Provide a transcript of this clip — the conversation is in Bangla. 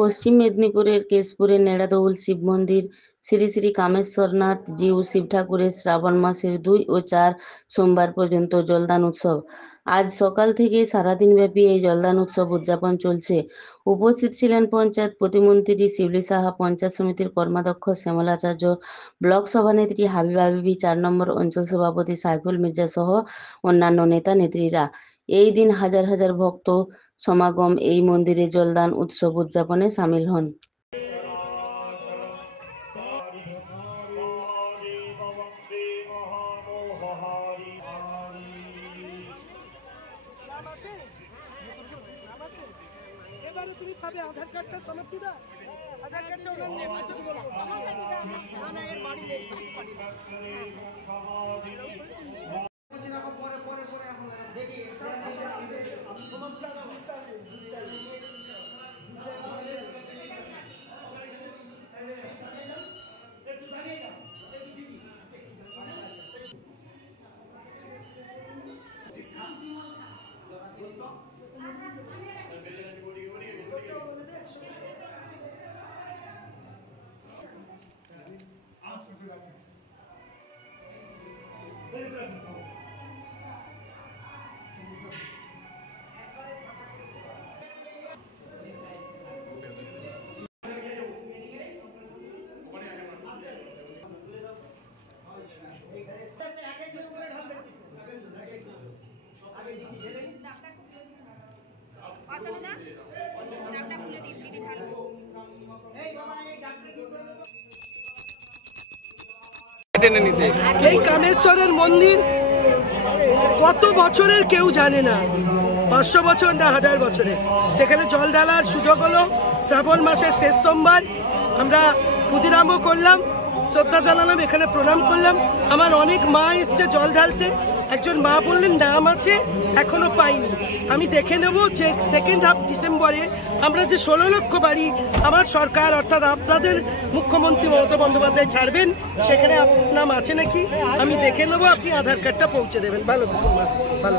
পশ্চিম মেদিনীপুরের কেশপুরের নেড়াদৌল শিব মন্দির শ্রী শ্রী কামেশ্বরনাথ জিউ শিব ঠাকুরের শ্রাবণ মাসের 2 ও 4 সোমবার পর্যন্ত জলদান উৎসব। আজ সকাল থেকে সারাদিন ব্যাপী এই জলদান উৎসব উদযাপন চলছে। উপস্থিত ছিলেন পঞ্চায়েত প্রতিমন্ত্রী শিবলি সাহা, পঞ্চায়েত সমিতির কর্মাধ্যক্ষ শ্যামলাচার্য, ব্লক সভানেত্রী হাবিবা বিবি, 4 নম্বর অঞ্চল সভাপতি সাইফুল মির্জা সহ অন্যান্য নেতা নেত্রীরা। এই দিন হাজার হাজার ভক্ত সমাগম এই মন্দিরে জলদান উৎসব উদযাপনে সামিল হন। এই কামেশ্বরের মন্দির কত বছরের কেউ জানে না, 500 বছর না 1000 বছরের। সেখানে জল ঢালার সুযোগ হলো শ্রাবণ মাসের শেষ সোমবার। আমরা ক্ষুদিরামও করলাম, শ্রদ্ধা জানালাম, এখানে প্রণাম করলাম। আমার অনেক মা এসছে জল ঢালতে। একজন মা বললেন নাম আছে, এখনো পাইনি। আমি দেখে নেব যে সেকেন্ড হাফ ডিসেম্বরে আমরা যে 16 লক্ষ বাড়ি আমার সরকার অর্থাৎ আপনাদের মুখ্যমন্ত্রী মমতা বন্দ্যোপাধ্যায় ছাড়বেন, সেখানে আপনার নাম আছে নাকি আমি দেখে নেবো। আপনি আধার কার্ডটা পৌঁছে দেবেন। ভালো থাকুন, ভালো।